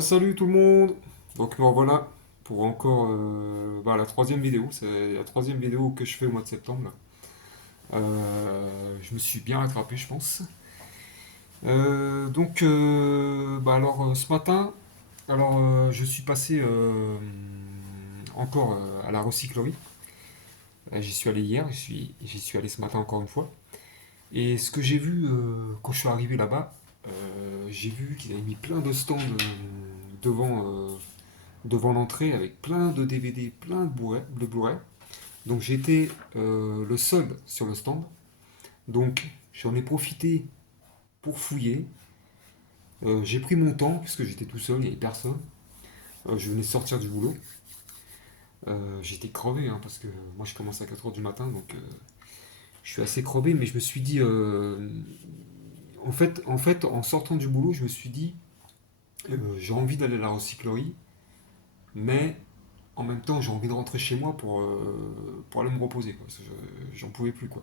Salut tout le monde! Donc me revoilà pour encore la troisième vidéo. C'est la troisième vidéo que je fais au mois de septembre, là. Je me suis bien rattrapé, je pense. Ce matin, je suis passé encore à la recyclerie. J'y suis allé hier, j'y suis allé ce matin encore une fois. Et ce que j'ai vu quand je suis arrivé là-bas, j'ai vu qu'ils avaient mis plein de stands devant, devant l'entrée avec plein de DVD, plein de Blu-ray. Donc j'étais le seul sur le stand. Donc j'en ai profité pour fouiller. J'ai pris mon temps puisque j'étais tout seul, il n'y avait personne. Je venais de sortir du boulot. J'étais crevé hein, parce que moi je commence à 4h du matin donc je suis assez crevé mais je me suis dit en sortant du boulot je me suis dit j'ai envie d'aller à la recyclerie mais en même temps, j'ai envie de rentrer chez moi pour aller me reposer, quoi, parce que j'en pouvais plus, quoi.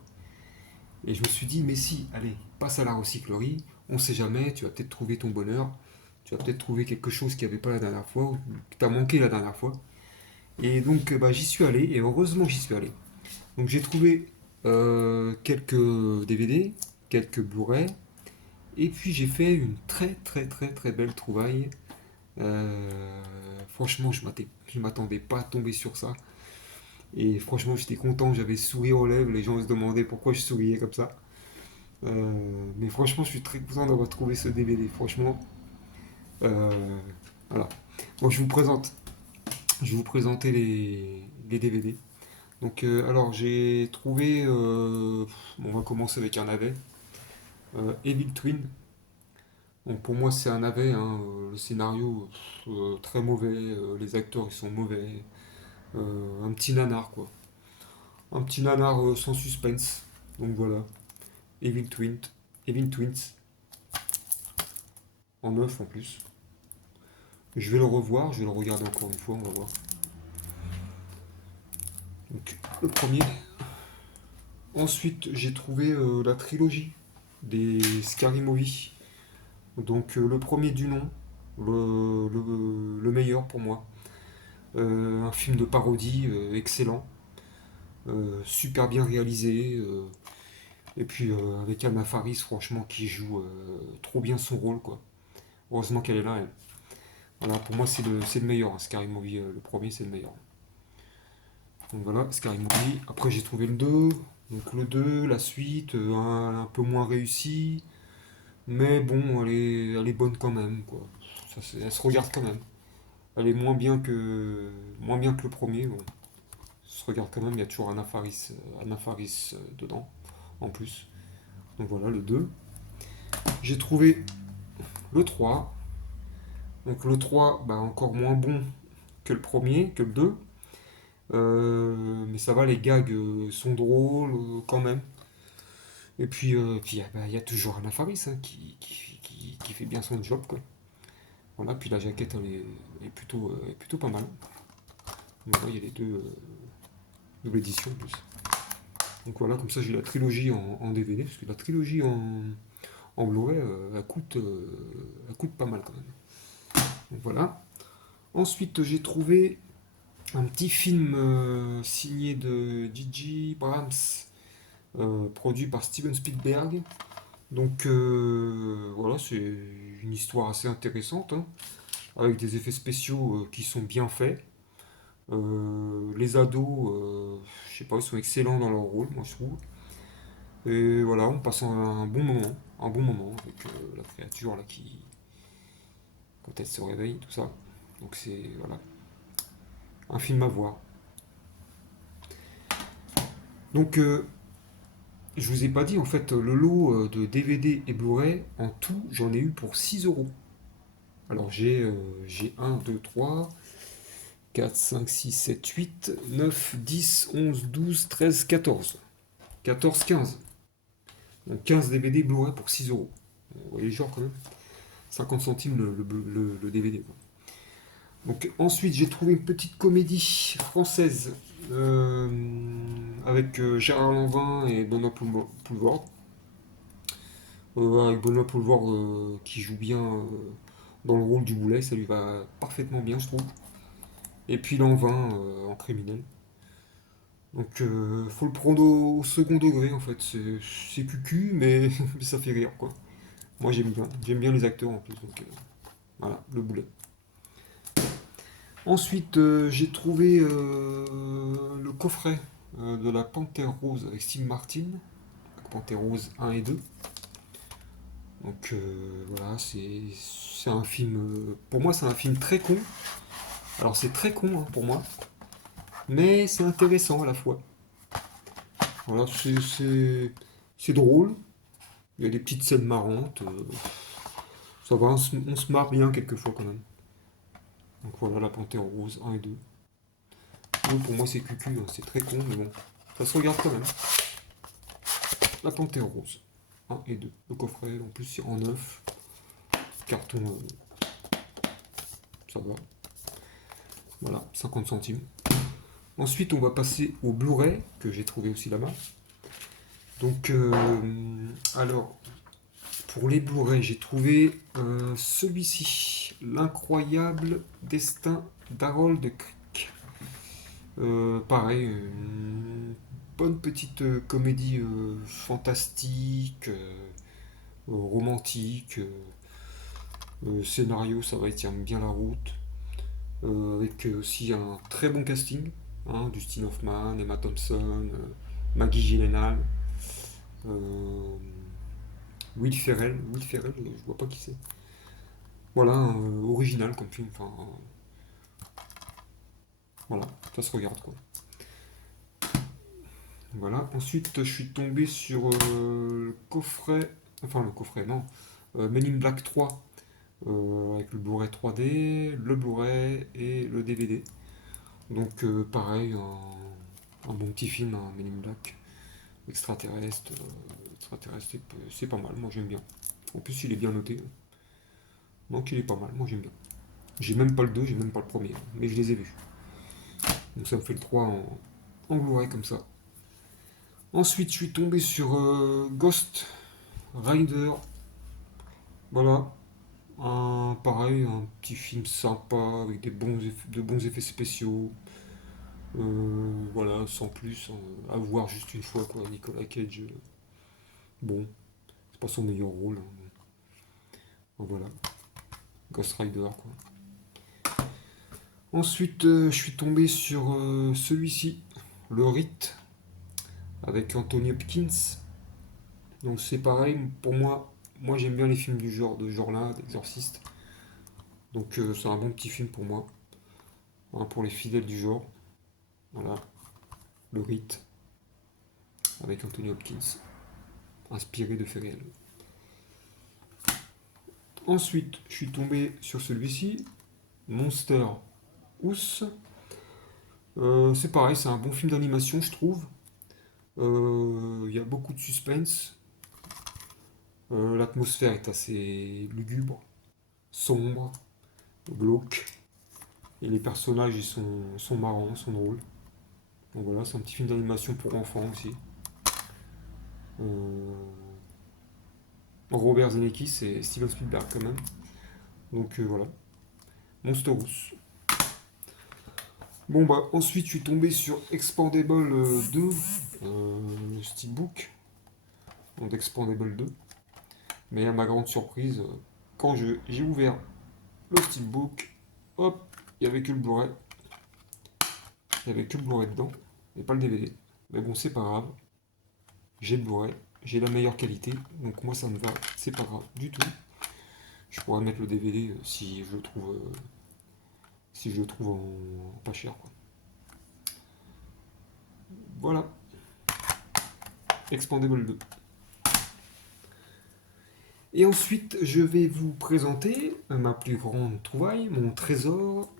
Et je me suis dit, mais si, allez, passe à la recyclerie, on sait jamais, tu vas peut-être trouver ton bonheur, tu vas peut-être trouver quelque chose qu'il n'y avait pas la dernière fois, ou que tu as manqué la dernière fois. Et donc, j'y suis allé, et heureusement j'y suis allé. Donc, j'ai trouvé quelques DVD, quelques Blu-ray, et puis j'ai fait une très très très très belle trouvaille. Franchement, je m'attendais pas à tomber sur ça. Et franchement, j'étais content, j'avais le sourire aux lèvres, les gens se demandaient pourquoi je souriais comme ça. Mais franchement, je suis très content d'avoir trouvé ce DVD. Franchement, euh, voilà. Bon, je vais vous présenter les DVD. Donc, j'ai trouvé, bon, on va commencer avec un navet, Evil Twin. Donc, pour moi, c'est un navet, hein, le scénario, très mauvais, les acteurs, ils sont mauvais. Un petit nanar, quoi. Un petit nanar sans suspense. Donc voilà. Evil Twin, Evil Twins, en neuf en plus. Je vais le revoir, je vais le regarder encore une fois, on va voir. Donc, le premier. Ensuite, j'ai trouvé la trilogie des Scary Movie. Donc, le premier du nom, le meilleur pour moi. Un film de parodie excellent, super bien réalisé. Et puis, avec Anna Faris, franchement, qui joue trop bien son rôle, quoi. Heureusement qu'elle est là, elle. Voilà, pour moi, c'est le meilleur, hein. Scary Movie, le premier, c'est le meilleur. Donc voilà, Scary Movie. Après, j'ai trouvé le 2. Donc le 2 la suite, un peu moins réussi. Mais bon, elle est bonne quand même, quoi. Elle se regarde quand même. Elle est moins bien que le premier. Bon, ça se regarde quand même. Il y a toujours Anna Faris dedans, en plus. Donc voilà, le 2. J'ai trouvé le 3. Donc le 3 encore moins bon que le premier, que le 2. Mais ça va, les gags sont drôles quand même. Et puis, il y a toujours Anna Faris hein, qui fait bien son job, quoi. Voilà, puis la jaquette, elle est plutôt pas mal. Donc là, il y a les deux double édition en plus. Donc voilà, comme ça j'ai la trilogie en DVD, parce que la trilogie en Blu-ray, elle coûte pas mal quand même. Donc voilà. Ensuite, j'ai trouvé un petit film signé de Gigi Brahms, produit par Steven Spielberg. Donc voilà, c'est une histoire assez intéressante, hein, avec des effets spéciaux qui sont bien faits. Les ados, je sais pas, ils sont excellents dans leur rôle, moi je trouve. Et voilà, on passe un bon moment avec la créature là qui, quand elle se réveille, tout ça. Donc c'est voilà, un film à voir. Donc je vous ai pas dit en fait le lot de DVD et Blu-ray en tout, j'en ai eu pour 6 euros. Alors j'ai un 2 3 4 5 6 7 8 9 10 11 12 13 14 15. Donc 15 DVD Blu-ray pour 6 euros. Vous voyez le genre quand même. 50 centimes le DVD, quoi. Donc ensuite j'ai trouvé une petite comédie française avec Gérard Lanvin et Benoît Poulvord. Avec Benoît Poulvord qui joue bien dans le rôle du boulet, ça lui va parfaitement bien, je trouve. Et puis Lanvin en criminel. Donc faut le prendre au second degré en fait. C'est cucu, mais, mais ça fait rire quoi. Moi j'aime bien. J'aime bien les acteurs en plus. Donc voilà, le boulet. Ensuite, j'ai trouvé le coffret de la Panthère Rose avec Steve Martin. Panthère Rose 1 et 2. Donc voilà, c'est un film. Pour moi, c'est un film très con. Alors c'est très con hein, pour moi, mais c'est intéressant à la fois. Voilà, c'est drôle. Il y a des petites scènes marrantes. Ça va, on se marre bien quelquefois quand même. Donc voilà, la Panthère Rose 1 et 2. Oui, pour moi, c'est cucu, hein, c'est très con, mais bon, ça se regarde quand même. La Panthère Rose 1 et 2. Le coffret, en plus, c'est en neuf. Carton, ça va. Voilà, 50 centimes. Ensuite, on va passer au Blu-ray, que j'ai trouvé aussi là-bas. Donc, alors, pour les Blu-ray, j'ai trouvé celui-ci, L'incroyable destin d'Harold Crick. Pareil, une bonne petite comédie fantastique, romantique. Scénario, ça va, il tient bien la route. Avec aussi un très bon casting. Hein, Dustin Hoffman, Emma Thompson, Maggie Gyllenhaal, euh, Will Ferrell. Will Ferrell, je vois pas qui c'est. Voilà, original comme film. Enfin, voilà, ça se regarde quoi. Voilà. Ensuite, je suis tombé sur le coffret. Enfin, le coffret, non. Men in Black 3 avec le Blu-ray 3D, le Blu-ray et le DVD. Donc, pareil, un bon petit film, un Men in Black. Extraterrestre, extraterrestre, c'est pas mal, moi j'aime bien. En plus, il est bien noté. Donc, il est pas mal, moi j'aime bien. J'ai même pas le 2, j'ai même pas le premier, mais je les ai vus. Donc, ça me fait le 3 en Blu-ray comme ça. Ensuite, je suis tombé sur Ghost Rider. Voilà, pareil, un petit film sympa avec de bons effets spéciaux. Voilà, sans plus, à voir juste une fois quoi. Nicolas Cage, bon, c'est pas son meilleur rôle, hein. Voilà, Ghost Rider quoi. Ensuite, je suis tombé sur celui-ci, Le Rite, avec Anthony Hopkins. Donc c'est pareil, pour moi, moi j'aime bien les films de ce genre-là, d'exorciste. Donc c'est un bon petit film pour moi, hein, pour les fidèles du genre. Voilà, Le Rite, avec Anthony Hopkins, inspiré de faits réels. Ensuite, je suis tombé sur celui-ci, Monster House. C'est pareil, c'est un bon film d'animation, je trouve. Il y a beaucoup de suspense. L'atmosphère est assez lugubre, sombre, glauque. Et les personnages, sont marrants, sont drôles. Donc voilà, c'est un petit film d'animation pour enfants aussi. Euh, Robert Zemeckis et Steven Spielberg quand même. Donc voilà, Monsterous. Bon bah ensuite je suis tombé sur Expandable 2, le steelbook, donc Expandable 2. Mais à ma grande surprise, quand j'ai ouvert le steelbook, hop, il n'y avait que le Blu-ray. Il n'y avait que le Blu-ray dedans, et pas le DVD. Mais bon, c'est pas grave. J'ai le Blu-ray, j'ai la meilleure qualité, donc moi ça me va, c'est pas grave du tout. Je pourrais mettre le DVD si je le trouve en pas cher, quoi. Voilà, Expandable 2. Et ensuite, je vais vous présenter ma plus grande trouvaille, mon trésor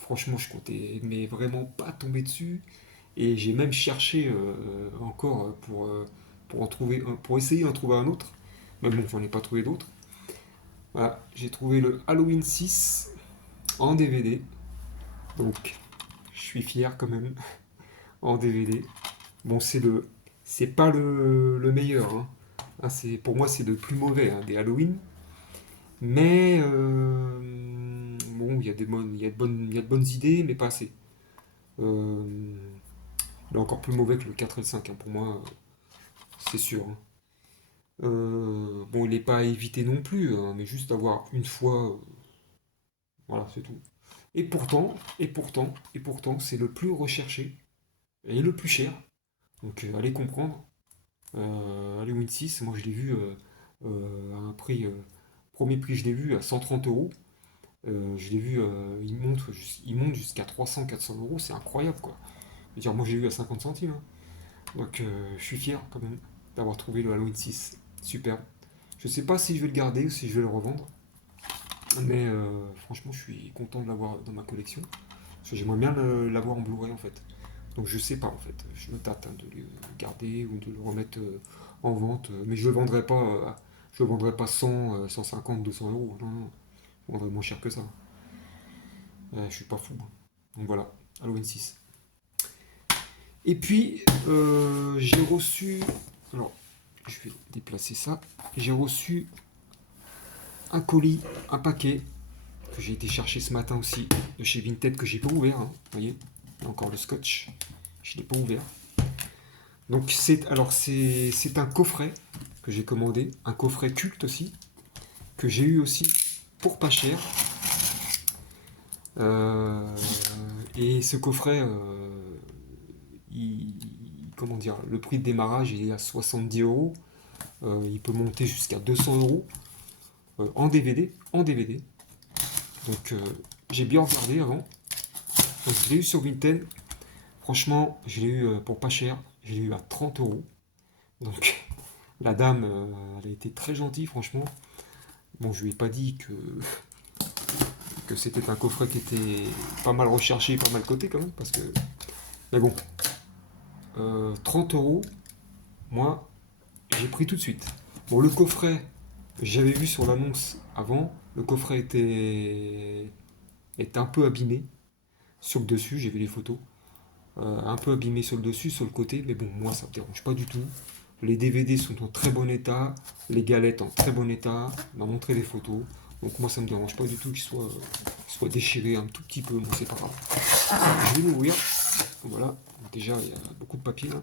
franchement, je comptais mais vraiment pas tomber dessus. Et j'ai même cherché encore pour en trouver pour essayer d'en trouver un autre. Mais bon, j'en ai pas trouvé d'autres. Voilà, j'ai trouvé le Halloween 6 en DVD. Donc, je suis fier quand même en DVD. Bon, c'est pas le meilleur, hein. Ah, pour moi, c'est le plus mauvais hein, des Halloween. Mais bon, il y a de bonnes idées, mais pas assez. Euh, il est encore plus mauvais que le 4 et le 5, hein, pour moi, c'est sûr, hein. Bon, il n'est pas à éviter non plus, hein, mais juste avoir une fois, voilà, c'est tout. Et pourtant, c'est le plus recherché et le plus cher. Donc, allez comprendre. Allez Win 6, moi je l'ai vu à un prix, premier prix je l'ai vu à 130 euros. Je l'ai vu, il monte jusqu'à 300-400 euros, c'est incroyable quoi. Je veux dire, moi j'ai eu à 50 centimes, hein. Donc je suis fier quand même d'avoir trouvé le Halloween 6. Super. Je sais pas si je vais le garder ou si je vais le revendre, mais franchement je suis content de l'avoir dans ma collection. Parce que j'aimerais bien l'avoir en Blu-ray en fait. Donc je sais pas en fait. Je me tâte hein, de le garder ou de le remettre en vente. Mais je le vendrai pas 100, 150, 200 euros. Non, non, je le vendrai moins cher que ça. Je suis pas fou. Donc voilà, Halloween 6. Et puis, j'ai reçu. Alors, je vais déplacer ça. J'ai reçu un colis, un paquet que j'ai été chercher ce matin aussi de chez Vinted que j'ai pas ouvert, hein. Vous voyez, il y a encore le scotch. Je l'ai pas ouvert. Donc c'est un coffret que j'ai commandé, un coffret culte aussi que j'ai eu aussi pour pas cher. Euh, et ce coffret, il- comment dire, le prix de démarrage il est à 70 euros. Il peut monter jusqu'à 200 euros en DVD. En DVD. Donc j'ai bien regardé avant. Donc je l'ai eu sur Vinted. Franchement, je l'ai eu pour pas cher. Je l'ai eu à 30 euros. Donc la dame, elle a été très gentille, franchement. Bon, je lui ai pas dit que c'était un coffret qui était pas mal recherché, pas mal coté quand même, parce que. Mais bon, 30 euros, moi, j'ai pris tout de suite. Bon, le coffret, j'avais vu sur l'annonce avant, le coffret était un peu abîmé sur le dessus, j'ai vu les photos. Un peu abîmé sur le dessus, sur le côté, mais bon, moi ça me dérange pas du tout. Les DVD sont en très bon état, les galettes en très bon état, on m'a montré des photos, donc moi ça me dérange pas du tout qu'il soit déchiré un tout petit peu, moi c'est pas grave. Je vais l'ouvrir, voilà, déjà il y a beaucoup de papier là,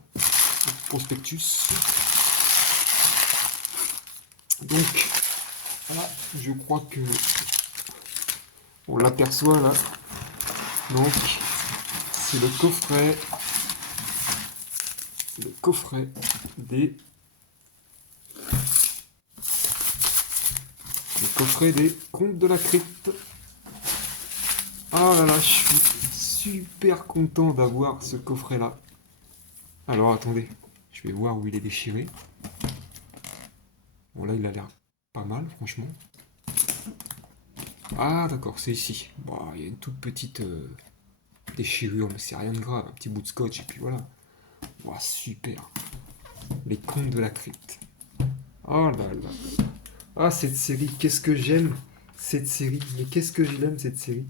prospectus. Donc voilà, je crois que on l'aperçoit là, donc c'est le coffret des Le coffret des contes de la crypte. Oh là là, je suis super content d'avoir ce coffret-là. Alors attendez, je vais voir où il est déchiré. Bon là, il a l'air pas mal, franchement. Ah d'accord, c'est ici. Bon, il y a une toute petite déchirure, mais c'est rien de grave. Un petit bout de scotch et puis voilà. Oh, super. Les contes de la crypte. Oh là là. Ah, cette série, qu'est-ce que j'aime cette série. Mais qu'est-ce que je l'aime cette série.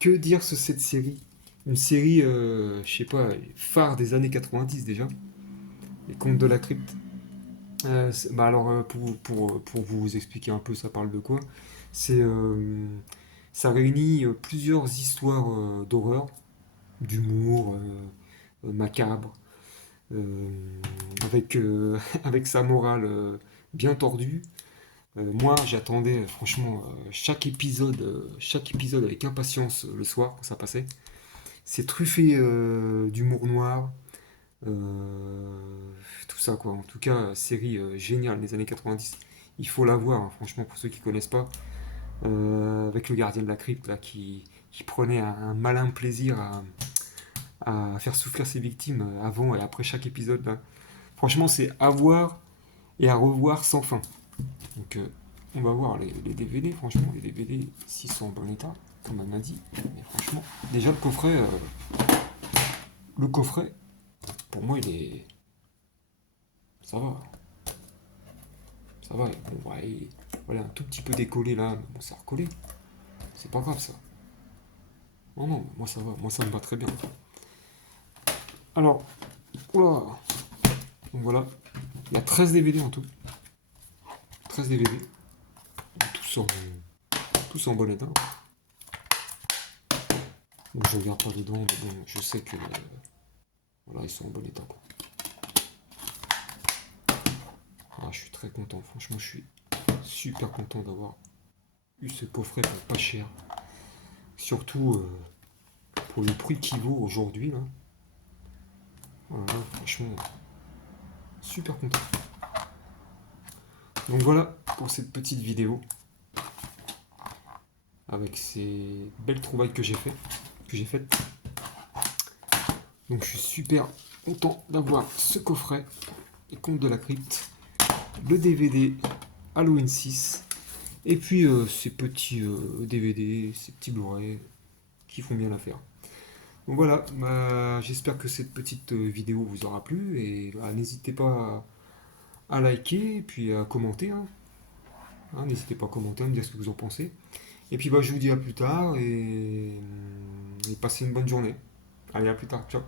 Que dire sur cette série? Une série, je sais pas, phare des années 90 déjà, Les Contes de la Crypte. Bah alors, pour vous expliquer un peu, ça parle de quoi? C'est, ça réunit plusieurs histoires d'horreur, d'humour, macabre, euh, avec, avec sa morale bien tordue. Moi, j'attendais franchement chaque épisode avec impatience le soir quand ça passait. C'est truffé d'humour noir, tout ça quoi. En tout cas, série géniale des années 90. Il faut la voir, hein, franchement, pour ceux qui connaissent pas. Avec le gardien de la crypte là, qui prenait un malin plaisir à faire souffrir ses victimes avant et après chaque épisode, là. Franchement, c'est à voir et à revoir sans fin. Donc, on va voir les DVD, franchement, les DVD, s'ils sont en bon état, comme elle m'a dit. Mais franchement, déjà le coffret, pour moi, il est. Ça va, ça va. Bon, ouais, voilà, un tout petit peu décollé là, mais bon, c'est recollé. C'est pas grave ça. Non, non, moi ça va, moi ça me va très bien. Alors, oula, donc voilà, il y a 13 DVD en tout. 13 DVD, tous en tous en bon état. Donc je regarde pas dedans, mais bon, je sais que voilà, ils sont en bon état, quoi. Ah, je suis très content, franchement, je suis super content d'avoir eu ce coffret pour pas cher. Surtout pour le prix qu'il vaut aujourd'hui, là. Voilà, franchement, super content. Donc voilà pour cette petite vidéo avec ces belles trouvailles que j'ai faites. Donc je suis super content d'avoir ce coffret, les contes de la crypte, le DVD Halloween 6, et puis ces petits DVD, ces petits Blu-ray qui font bien l'affaire. Donc voilà, bah, j'espère que cette petite vidéo vous aura plu, et bah, n'hésitez pas à liker et puis à commenter, hein. Hein, n'hésitez pas à commenter, à me dire ce que vous en pensez. Et puis bah, je vous dis à plus tard, et passez une bonne journée. Allez, à plus tard, ciao.